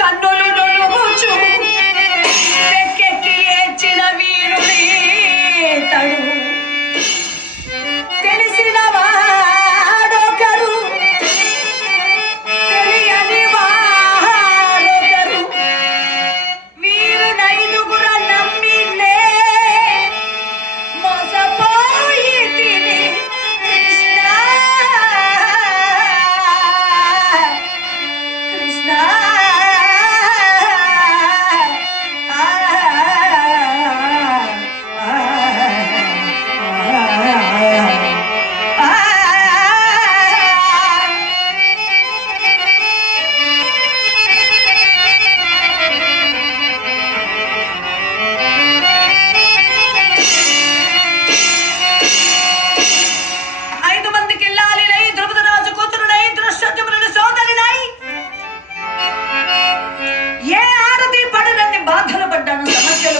కన్నులు నొలుగుచు వెక్కెక్కి ఏడ్చిన వీరుడి తడు తెలిసిన వాడొకరు తెలియని వాడొకరు వీరునైదుగుర నమ్మినే మోసపోయి తిని కృష్ణ కృష్ణ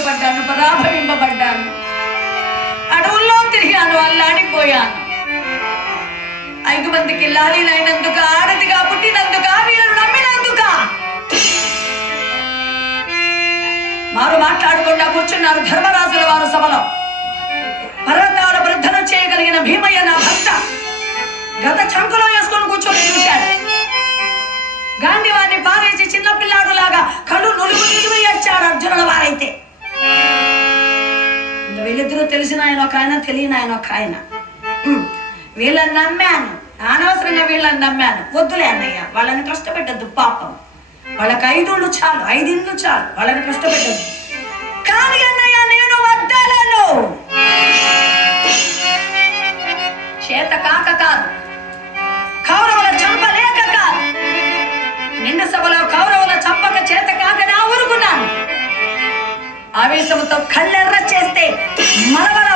పడ్డాను, పరాభవింపబడ్డాను, అడవుల్లో తిరిగాను, అల్లాడిపోయాను. 5 మందికి లాలీలైనందుక, ఆడదిగా పుట్టినందుక, వీళ్ళను నమ్మినందుక వారు మాట్లాడకుండా కూర్చున్నారు ధర్మరాజుల వారు సభలో. పర్వతాల వృద్ధన చేయగలిగిన భీమయ్య నా భర్త గత చంకులో వేసుకొని కూర్చొని చూశాడు. గాంధీవాన్ని పారేసి చిన్నపిల్లాడు లాగా కళ్ళు నులుగు నిలువ ఏడ్చాడు అర్జునుల వారైతే. వీళ్ళిద్దరూ తెలిసిన ఆయన ఒక ఆయన, తెలియని ఆయన ఒక ఆయన. వీళ్ళని నమ్మాను, అనవసరంగా వీళ్ళని నమ్మాను, వద్దులే అన్నయ్య, వాళ్ళని కష్టపెట్టద్దు, పాపం వాళ్ళకి 5 ఇళ్ళు చాలు, 5 ఇళ్ళు చాలు, వాళ్ళని కష్టపెట్టద్దు. కానీ అన్నయ్య నేను వద్దలను, చేత కాక కాదు, కౌరవుల చంపలేక కాదు, నిండు సభలో కౌరవుల చంపక చేత కాక నా ఊరుకున్నాను. ఆవేశంతో కళ్ళెర్ర చేస్తే మరవల